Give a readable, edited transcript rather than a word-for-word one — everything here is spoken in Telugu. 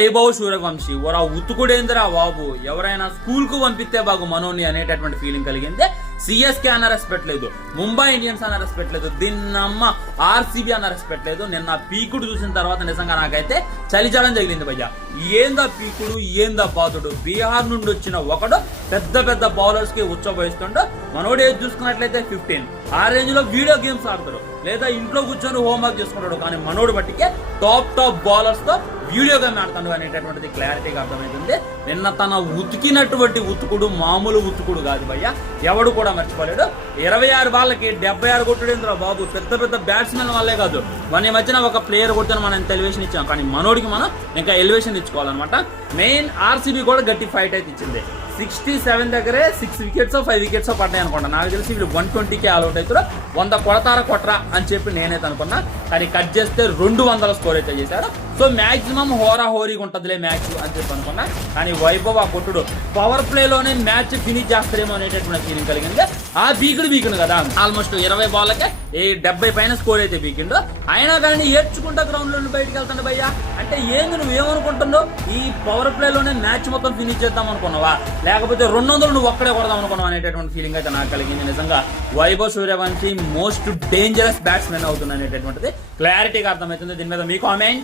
వైభవ్ సూర్యవంశీ ఓరా ఉతుకుడేంద్రా బాబు, ఎవరైనా స్కూల్ కు పంపిస్తే బాగు మనోని అనేటటువంటి ఫీలింగ్ కలిగింది. సిఎస్కే అన్న రెస్పెక్ట్ లేదు, ముంబై ఇండియన్స్ అన్న రెస్పెక్ట్ లేదు, దీన్నమ్మ ఆర్సీబీ అన్న రెస్పెక్ట్ లేదు. నిన్న పీకుడు చూసిన తర్వాత నిజంగా నాకైతే చలిచడం తగిలింది భయ్య. ఏందా పీకుడు, ఏందా పాతుడు. బీహార్ నుండి వచ్చిన ఒకడు పెద్ద పెద్ద బౌలర్స్ కి ఉచ్చబోయిస్తుండో. మనోడు ఏది చూసుకున్నట్లయితే 15 ఆ రేంజ్ లో వీడియో గేమ్స్ ఆడతాడు, లేదా ఇంట్లో కూర్చొని హోంవర్క్ చేసుకుంటాడు. కానీ మనోడు బట్టికే టాప్ బౌలర్స్ తో వీడియో గేమ్ ఆడతాడు అనేటటువంటిది క్లారిటీగా అర్థమవుతుంది. నిన్న తన ఉతికినటువంటి ఉతుకుడు మామూలు ఉతుకుడు కాదు భయ్య, ఎవడు కూడా మర్చిపోలేడు. 26 బాళ్ళకి 76 కొట్టుడేంద్రా బాబు. పెద్ద పెద్ద బ్యాట్స్మెన్ వాళ్ళే కాదు, మన మధ్యన ఒక ప్లేయర్ కొట్టాను మనం ఎలివేషన్ ఇచ్చాం, కానీ మనోడికి మనం ఇంకా ఎలివేషన్ ఇచ్చుకోవాలన్నమాట. మెయిన్ ఆర్సీబీ కూడా గట్టి ఫైట్ అయితే ఇచ్చింది. 67 దగ్గరే 6 వికెట్స్ 5 వికెట్స్ పడ్డాయి అనుకుంటా. నాకు తెలిసి వీళ్ళు 120కే ఆల్అౌట్ అవుతారు. 100 కొడతారా కొట్టరా అని చెప్పి నేనైతే అనుకున్నా, కానీ కట్ చేస్తే 200 స్కోర్ అయితే చేశాడు. సో మాక్సిమం హోరీగా ఉంటదిలే మ్యాచ్ అని చెప్పి అనుకున్నా. కానీ వైభవ్ ఆ కొట్టుడు పవర్ ప్లే లోనే మ్యాచ్ ఫినిష్ చేస్తారేమో అనేటటువంటి ఫీలింగ్ కలిగింది. ఆ బీకుడు కదా, ఆల్మోస్ట్ 20 బాల్లకే 70 పైన స్కోర్ అయితే బీకిండు. అయినా కానీ ఏడ్చుకుంటా గ్రౌండ్ లో బయటకు వెళ్తాడు భయ్యా. అంటే ఏంది నువ్వేమనుకుంటున్నావు, ఈ పవర్ ప్లే లోనే మ్యాచ్ మొత్తం ఫినిష్ చేద్దాం అనుకున్నావా, లేకపోతే 200 నువ్వు ఒక్కడే కొడదాం అనుకున్నావు అనేటటువంటి ఫీలింగ్ అయితే నాకు కలిగింది. నిజంగా Vaibhav Suryavanshi most dangerous batsmen అవుతుంది అనేటటువంటిది క్లారిటీగా అర్థమవుతుంది. దీని మీద మీ కామెంట్.